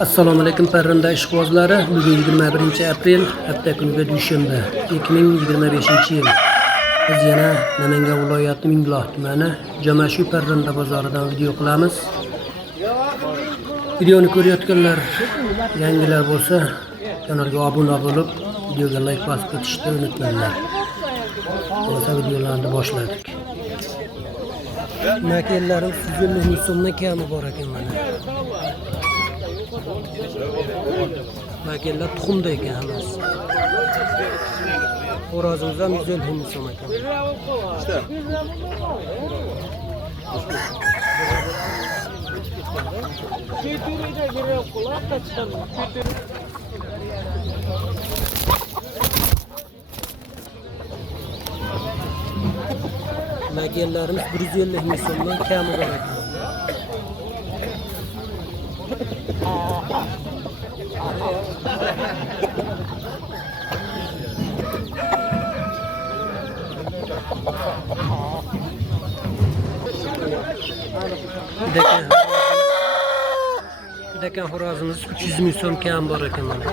Assalomu alaykum parranda ishqibozlari. Bugun 21-aprel, hafta kuniga dushanba, 2025-yil. Biz yana Namangan viloyati Mingbuloq tumani Jomashu parranda bozoridan video qilamiz. Videoni ko'rayotganlar yangilar bo'lsa, kanalga obuna bo'lib, videoga like bosib ketishni unutmanglar. Bo'lsa videolarni boshladik. Makellarim 150 ming so'mdan kami bor ekan mana. Makellar tuxumda ekan hammasi. Xo'rozimiz ham 150 ming so'm ekan. Makellarimiz 150 ming so'mdan kami bor ekan. Dekan xo'rozimiz 300 ming so'm kam bor ekan mana.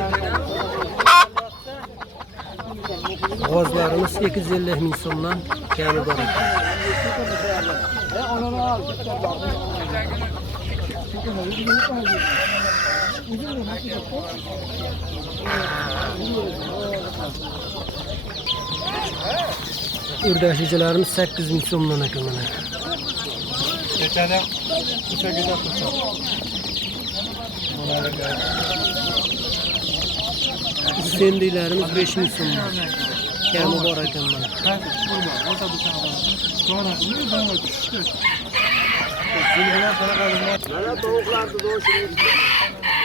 G'ozlarimiz 250 ming so'mdan kami bor ekan. Urdashchilarimiz 8 ming so'mdan ekan mana. Sendilarimiz 5 ming so'mdan kami bor ekan mana.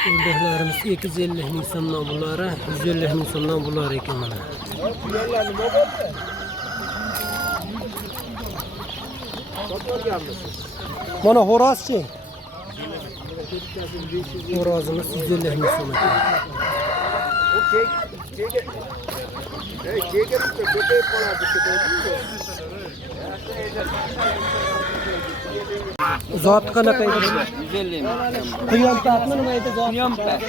Urdaklarimiz 250 ming so'mdan buları, 150 ming so'mdan bular ekan mana. Mana xo'rozchi. Xo'rozimiz 150 ming so'm ekan. Zot qanaqa edi? 150 ming. Qiyompatmi nima edi zot? Qiyompat.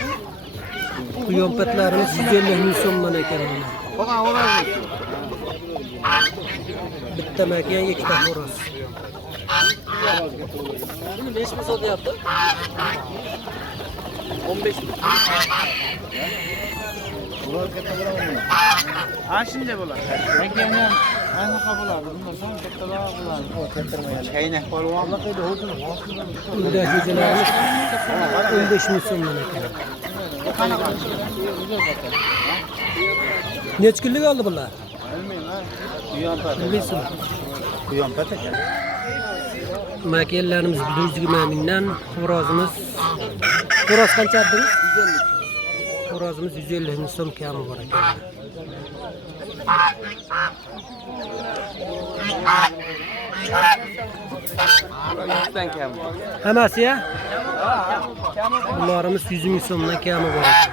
Qiyompatlarimiz 150 ming so'mdan ekan mana. Qolgan xo'roz. Bitta makan, ikkita xo'roz. Buni 5 ming so'rayapti. 15 ming. Ha shunday bo'ladi. Lekin ham anaqa bo'ladi. Bundan so'ng kattaroq bo'ladi. Kaynak polvon. Urdashchilarimiz 15 ming so'mdan ekan. Qanaqa? Necha kunlik oldi bular? Bilmayman. Qiyompat. Bilmaysan. Qiyompat ekan. Makellarimiz 120 mingdan, xo'rozimiz qancha dedingiz? 150. Xo'rozimiz 150 ming so'm kami bor ekan. Yuzdan kam. Hammasi ya? Bularimiz 100 ming so'mdan kami bor ekan.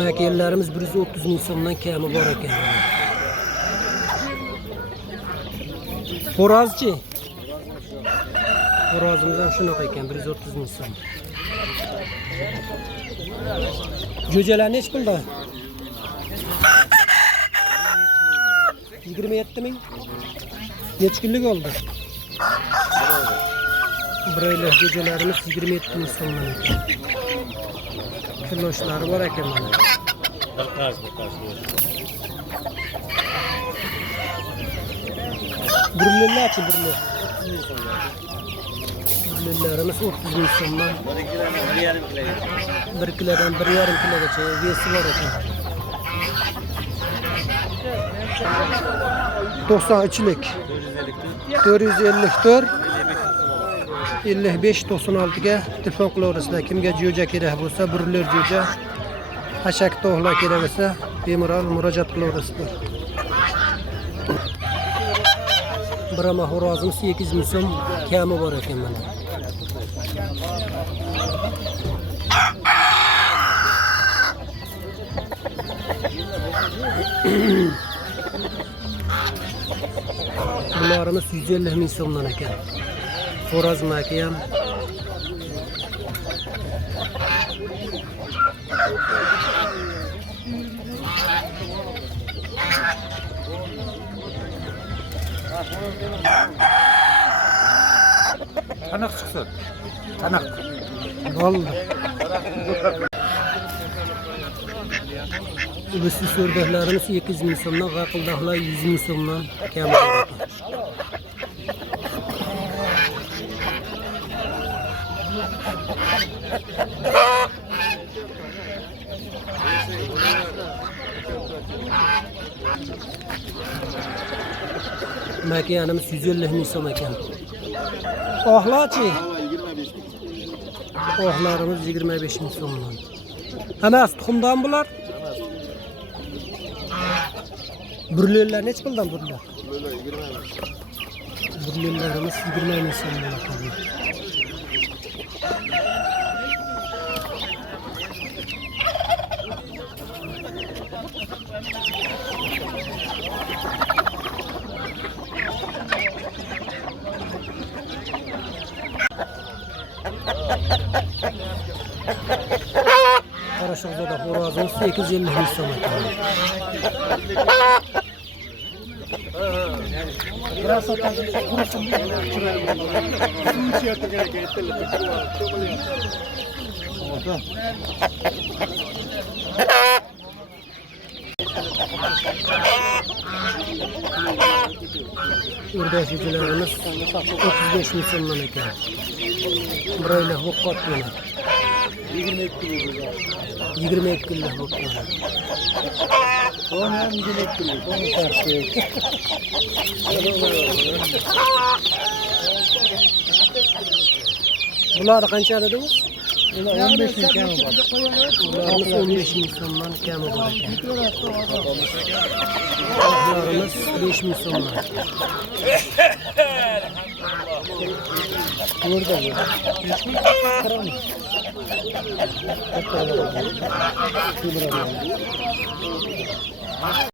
Makellarimiz 130 ming so'mdan kami bor ekan. Xo'rozchi. Xo'rozimiz ham shunaqa ekan, 130 ming so'm. Jo'jalar nech pulda? 27 ming. Necha kunlik oldi? Broyler jo'jalarimiz 27 ming so'mdan ekan. Kiloshlari bor ekan mana. Burlarchi burlar. Burlarimiz 30 ming so'mdan. 1 kilodan 1,5 kilogacha vesi bor ekan. 93lik 454 55 96 ga telefon qilaverasizlar. Kimga jo'ja kerak bo'lsa, burlar jo'ja, hashak to'g'lar kerak bo'lsa, bemalol murojaat qilaverasizlar. Birama xo'rozimiz 8 ming so'm kami bor ekan mana. Bularimiz 150 ming so'mdan ekan. Xorazmaki ham Tanaq chiqsin. Tanaq. bo'ldi. Ubusi so'rdaklarimiz 200 ming so'mdan, g'aqildoqlar 100 ming so'mdan kam ekan. Makiyanimiz 150 ming so'm ekan. Oxlachi? Oxlarimiz 25 ming so'mdan. Hammasi tuxumdan bular? Burlellar necha puldan burlar? Burlellarimiz 20 ming so'mdan ekan. Qarashoqzada xo'rozimiz 850 ming so'm ekan. O'rdakchilarimiz 35 ming so'mdan ekan. Buraylar voqot bo'ladi. 22 kunlik voqot. Onu hem 22 kilo. Onu tartıyor. Bular qancha dedingiz? Ular 15 ming kami bor. Ularimiz 15 ming so'mdan kami bor ekan. Ularimiz 5 ming so'mdan. Burada bu.